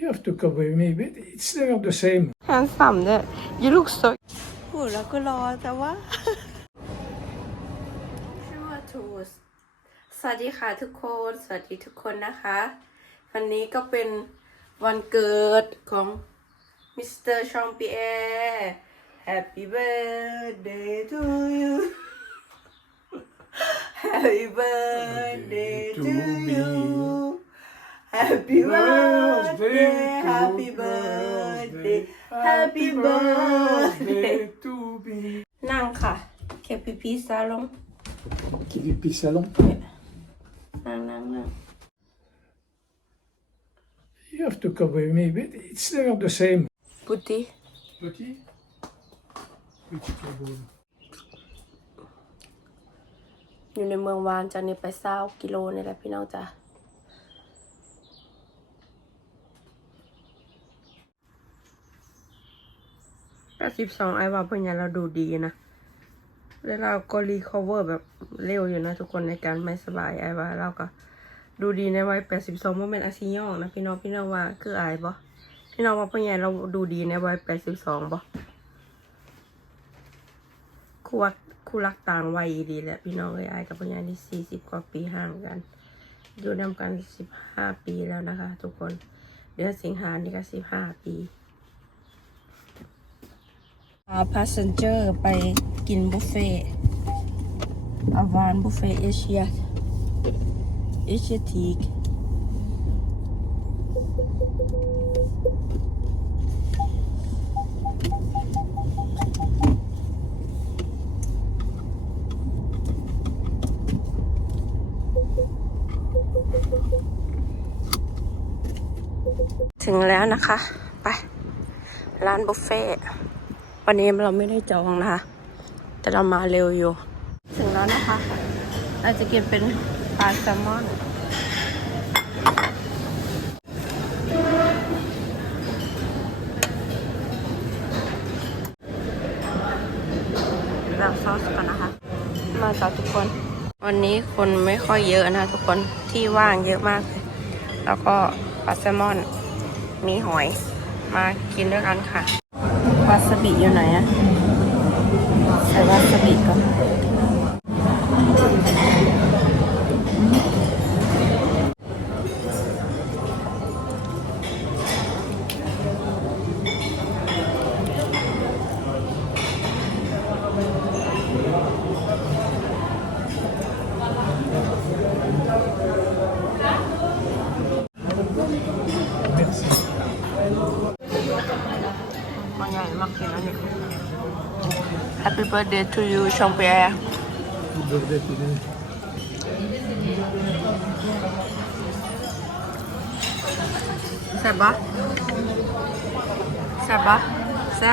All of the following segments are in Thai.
You have to cover me, but it's never the same. แฮนซัมเนี่ย you look so พูดแล้วก็รอแต่ว่าชื่อว่าทูสสวัสดีค่ะทุกคน สวัสดีทุกคนนะคะ วันนี้ก็เป็นวันเกิดของมิสเตอร์ชองปีแอร์ Happy birthday to you Happy birthday to you Happy birthday Happy birthday Happy birthday to be. นั่งค่ะเคพีพีซาลง Qui dit pis salon นั่งนั่งนั่ง You have to cover me, but it's never the same. พุติ Petit Petit cagoule. อยู่ในเมืองวานจากนี้ไปเศร้ากิโลนี่แหละพี่น้องจ้ะ แปดสิบสองไอว่าเพื่อนเราดูดีนะ แล้วเราก็รีคอเวอร์แบบเร็วอยู่นะทุกคนในการไม่สบายไอว่าเราก็ดูดีในวัยแปดสิบสองโมเมนต์อาซิยองนะพี่น้องพี่น้องว่าคือไอบ่พี่น้องว่าเพื่อนเราดูดีในวัยแปดสิบสองบ่คู่รักคู่รักต่างวัยดีแหละพี่น้องเลยไอกับเพื่อนนี่สี่สิบกว่าปีห่างกันอยู่นำกันสิบห้าปีแล้วนะคะ ทุกคน เดือนสิงหานี่ก็สิบห้าปี พาพาสเซนเจอร์ไปกินบุฟเฟ่อาวานบุฟเฟ่เอเชียเอเชียทีกถึงแล้วนะคะ ไป ร้านบุฟเฟ่ วันนี้เราไม่ได้จองนะคะ แต่เรามาเร็วอยู่ ถึงแล้วนะคะ เราจะกินเป็นปลาแซลมอนแบบซอสก่อนนะคะ มาจากทุกคน วันนี้คนไม่ค่อยเยอะนะทุกคนที่ว่างเยอะมากเลย แล้วก็ปลาแซลมอน มีหอย มากินด้วยกันค่ะ วาซาบิอยู่ไหนอะใส่วาซาบิก่อน Happy birthday to you ชองเปียร์ Birthday to me. แซ่บปะแซ่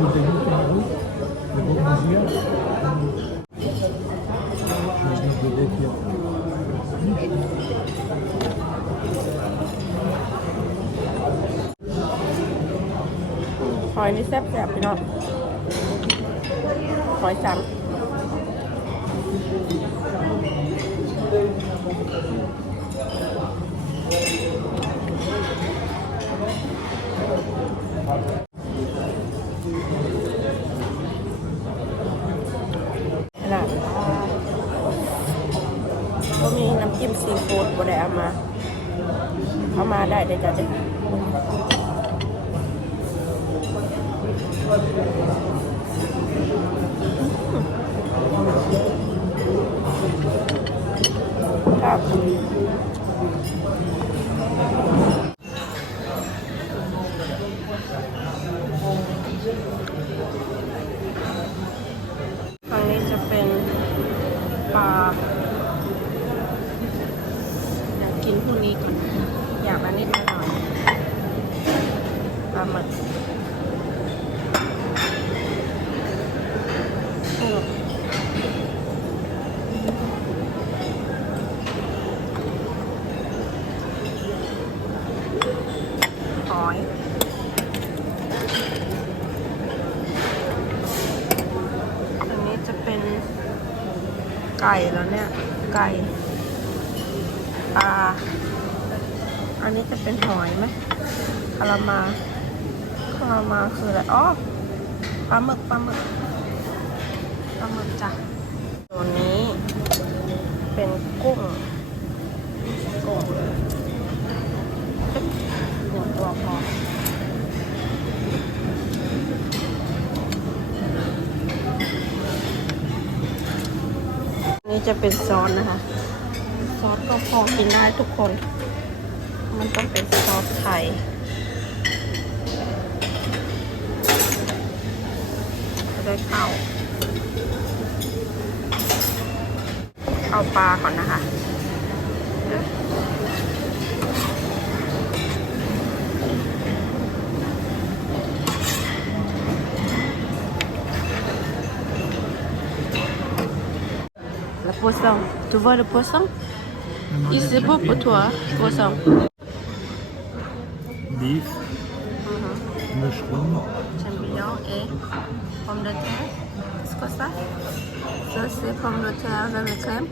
dégoûter en route. Le bon museum. Je dis de défier. หอยนี่แซ่บแซ่บพี่น้องหอยสังข ดบ่ได้เอามาเอามาได้แต่จะจะได้ครับฝั่งนี้จะเป็นปลาอยากกินพวกนี้ก่อน อยากมานิดหน่อยปลาหมึกอืม ไก่แล้วเนี่ย ไก่ปลาอันนี้จะเป็นหอยไหมคารามาคารามาคืออะไรอ๋อปลาหมึกปลาหมึกปลาหมึกจ้ะตัวนี้เป็นกุ้ง กุ้งตึ๊บหนึ่งตัวพอ นี่จะเป็นซอสนะคะ ซอสก็พอกินได้ทุกคน มันต้องเป็นซอสไทยจะได้เข้า เอาปลาก่อนนะคะ poisson. Tu vois le poisson Il c'est beau pour toi, poisson. Beef, mushroom, Champignons et pommes de terre. Qu'est-ce que ça Ça, c'est pommes de terre avec crème.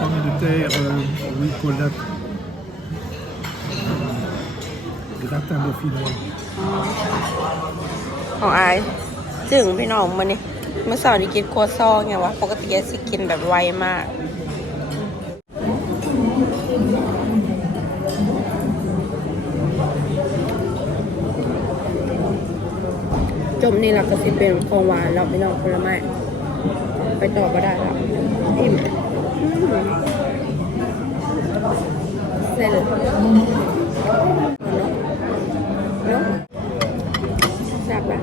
pommes de terre, euh, oui, collate. Gratin dauphinois. ของอายจึงพี่น้องมานี่ เมื่อเสาร์นี้กินโคซองไงวะ ปกติแกสิกินแบบไวมาก จมนี่เราก็สิเป็นของหวานแล้วพี่นองผลไม้ไปต่อก็ได้แล้วอิ่มอืมเสร็จแล้วเนาะเนาะแซ่บปะ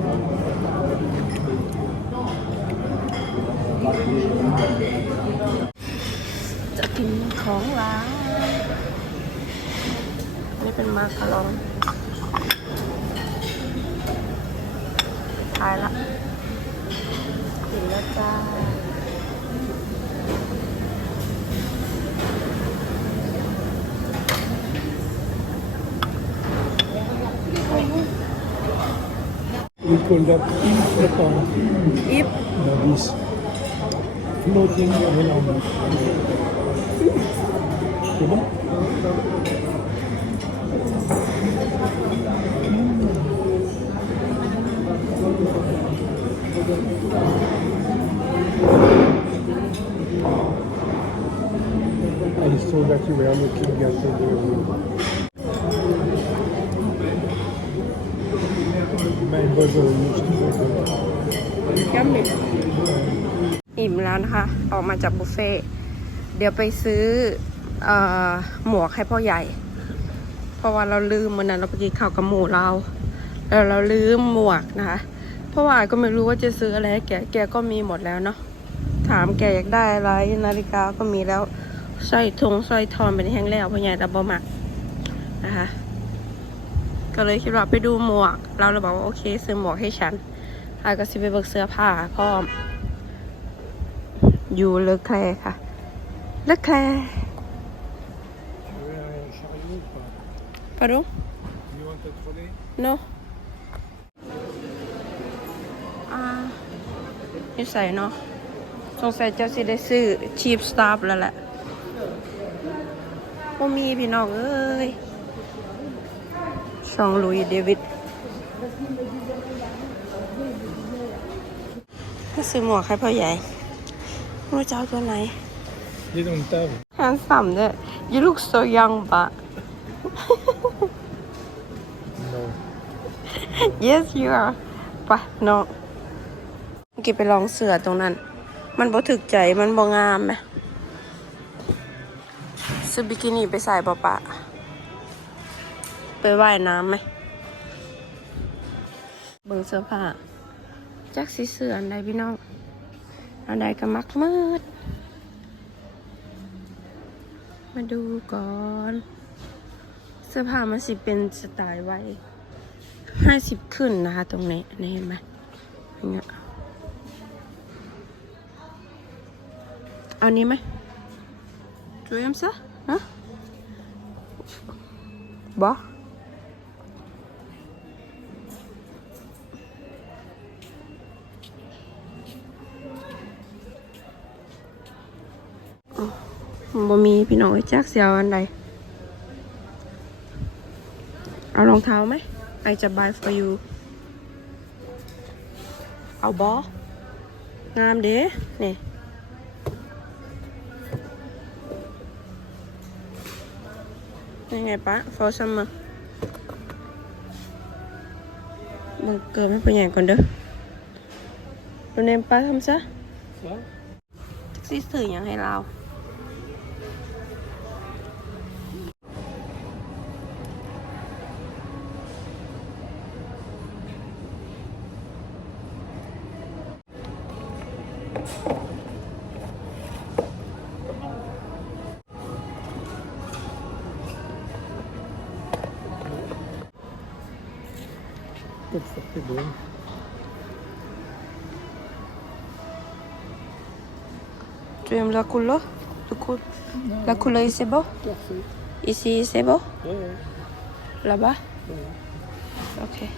จะกินของหวาน นี่เป็นมาคารองทายละกินแล้วจ้า We call that flottant. อิฟ This floating melon. C'est bon I saw that you were looking at the my brother used to work on ยัมมิอิ่มแล้วนะคะ ออกมาจากบุฟเฟ่เดี๋ยวไปซื้ออหมวกให้พ่อใหญ่ เพราะว่าเราลืมวันนั้นเราไปกินข้าวกับหมูเราแล้วเราลืมหมวกนะคะ ราะว่าก็ไม่รู้ว่าจะซื้ออะไรให้แกแกก็มีหมดแล้วเนาะถามแกอยากได้อะไรนาฬิกาก็มีแล้วสร้อยทงสร้อยทองเป็นแห้งแล้วพ่อใหญ่แต่บ่มักนะคะก็เลยคิดว่าไปดูหมวก เราเลยบอกว่าโอเคซื้อหมวกให้ฉันอายก็สิไปเบิกเสื้อผ้าพร้อมอยู่เลอแคลค่ะเลอแคล Tu veux un chariot ou pas ปะดู You นิสัยเนาะสงสัยเจ้าสิได้ซื้อชีพสตาฟแล้วแหละว่ามีพี่น้องเอ้ยช่องลุยเดวิดก็ซื้อหมวกให้พ่อใหญ่ไม่รู้จะเอาตัวไหน Il est dans le table. handsome เนี่ย you look so young but Non. yes you are ไปะน้องเมื่อ กี้ไปลองเสือตรงนั้น มันบ่ถึกใจมันบ่งามไหมซื้อบิกินี่ไปใส่ปะปะ ไปว่ายน้ำไหมเบิ่งเสื้อผ้าจักสีเสืออันใดพี่น้องอันใดก็มักมืด มาดูก่อน เสื้อผ้ามันสิเป็นสไตล์ไว้ห้าสิบขึ้นนะคะตรงนี้นี่เห็นไหมอย่างเงี้ย เอานี้ไหมจูยมซะฮะบอมบ่มีพี่น้องไอ้จักเสียวอันใด เอารองเท้าไหม I จะ buy for you เอาบองามเด้นี่ยั งไงปะ for summer มันเกิดไม่เป็นอย่างก่อนเด้อดูเนมป้าทำซะ Ça แท็กซี่สื่ออย่างให้เรา Tu aimes la couleur Le cou- La couleur ici, c'est beau Parfait. Ici, c'est beau oui. Là-bas ouais. Ok.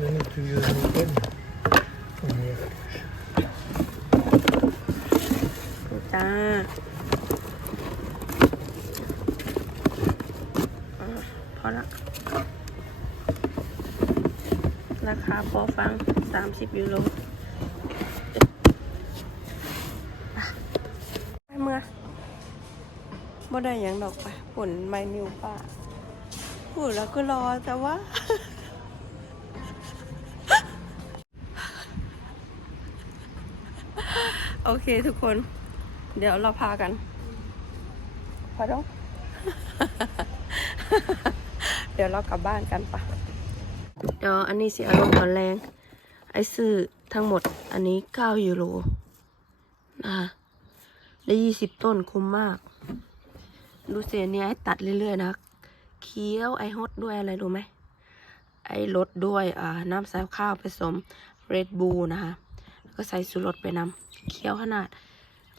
Donne tu veux une peine On y est. จ้าอะพอละราคาพอฟัง 30 ยูโรอะไปเมื่อ บ่ได้ยังดอกไปผลไม้นิวป้าพูดแล้วก็รอแต่ว่าโอเคทุกคน เดี๋ยวเราพากันพอดองเดี๋ยวเรากลับบ้านกันปะเดี๋ยวอันนี้สิอารมณ์ตอนแรง ไอ้ซื้อทั้งหมดอันนี้ 9 ยูโรนะคะได้ 20 ต้นคุ้มมาก ดูเสียเนี่ยไอ้ตัดเรื่อยๆนะ เคี้ยวไอ้ฮดด้วยอะไรรู้ไหม ไอ้รสด้วยอ่าน้ำใส่ข้าวผสมเรดบูลนะคะ แล้วก็ใส่สูรสไปนำเคี้ยวขนาด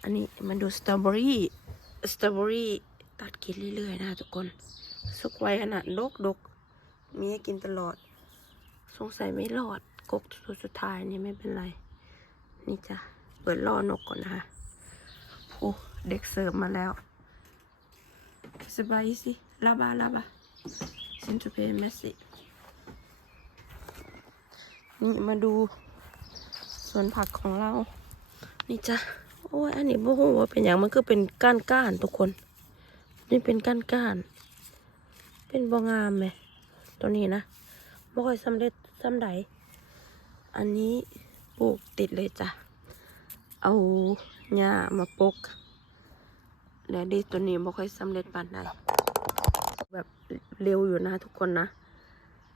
อันนี้มันดูสตรอเบอรี่ สตรอเบอรี่ตัดกินเรื่อยๆนะทุกคน สุกไวขนาดดกดกๆมีให้กินตลอด สงสัยไม่รอดกกตัวสุดท้ายนี่ไม่เป็นไร นี่จ้ะ เปิดล่อนกก่อนนะคะโอ้เด็กเสิร์ฟมาแล้ว สบายสิลาบาลาบาซินทูเพเมสินี่มาดูสวนผักของเรา นี่จ้ะ โอ้ย อันนี้บ่ฮู้ว่าเป็นอย่างมันก็เป็นก้านก้านทุกคน นี่เป็นก้านก้าน เป็นบ่งามไหมตัวนี้นะบ่ค่อยสำเร็จสำใดอันนี้ปลูกติดเลยจ้ะ เอาหญ้ามาปก และดีตัวนี้บ่ค่อยสำเร็จปานใดแบบเร็วอยู่นะทุกคนนะ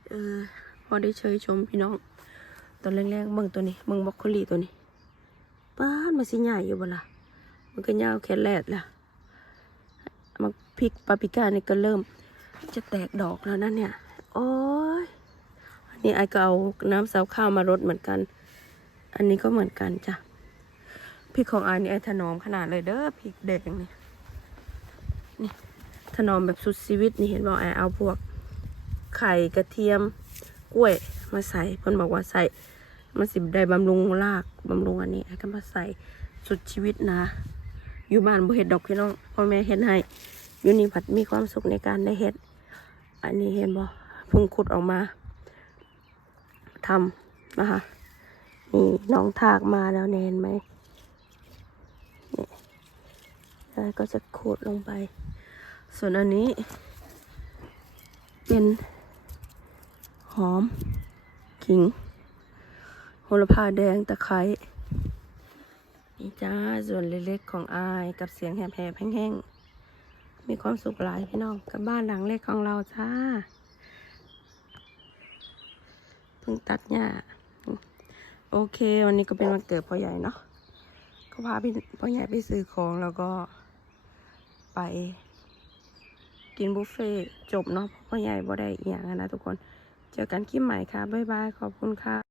เออพอได้เชยชมพี่น้อง ตอนแรกๆเบิ่งตัวนี้เบิ่งบรอกโคลีตัวนี้ป้านมันสิใหญ่อยู่บ่ล่ะ มันก็ยาวแค่แรดล่ะมันพริกปาปริก้านี่ก็เริ่ม จะแตกดอกแล้วนะเนี่ย โอ้ยอันนี้ไอก็เอาน้ำเสาข้าวมารดเหมือนกัน อันนี้ก็เหมือนกันจ้ะพริกของไอนี่ไอถนอมขนาดเลยเด้อพริกแดงเนี่ย นี่ถนอมแบบสุดชีวิตนี่เห็นบอกไอเอาพวกไข่กระเทียมกล้วยมาใส่เพิ่นบอกว่าใส่มันสิบได้บำรุงรากบำรุงอันนี้ไอ้ก็มาใส่สุดชีวิตนะ อยู่บ้านบ่เฮ็ดดอกพี่น้องพ่อแม่เฮ็ดให้อยู่นี่ผัดมีความสุขในการได้เฮ็ด อันนี้เห็นบ่เพิ่งขุดออกมาทำนะคะนี่น้องทากมาแล้วเนนไหมนี่แล้วก็จะขูดลงไป ส่วนอันนี้ เป็น หอม ขิง โหระพาแดงตะไคร้นี่จ้า ส่วนเล็กๆของอายกับเสียงแหบๆแห้งๆ มีความสุขหลายพี่น้อง กับบ้านหลังเล็กของเราจ้าเพิ่งตัดหญ้าโอเค วันนี้ก็เป็นวันเกิดพ่อใหญ่เนาะก็พาพี่พ่อใหญ่ไปซื้อของแล้วก็ไป กินบุฟเฟ่ต์จบเนาะเพราะพ่อใหญ่บ่ได้อีกอย่างนะทุกคน เจอกันคลิปใหม่ค่ะ บ๊ายบาย ขอบคุณค่ะ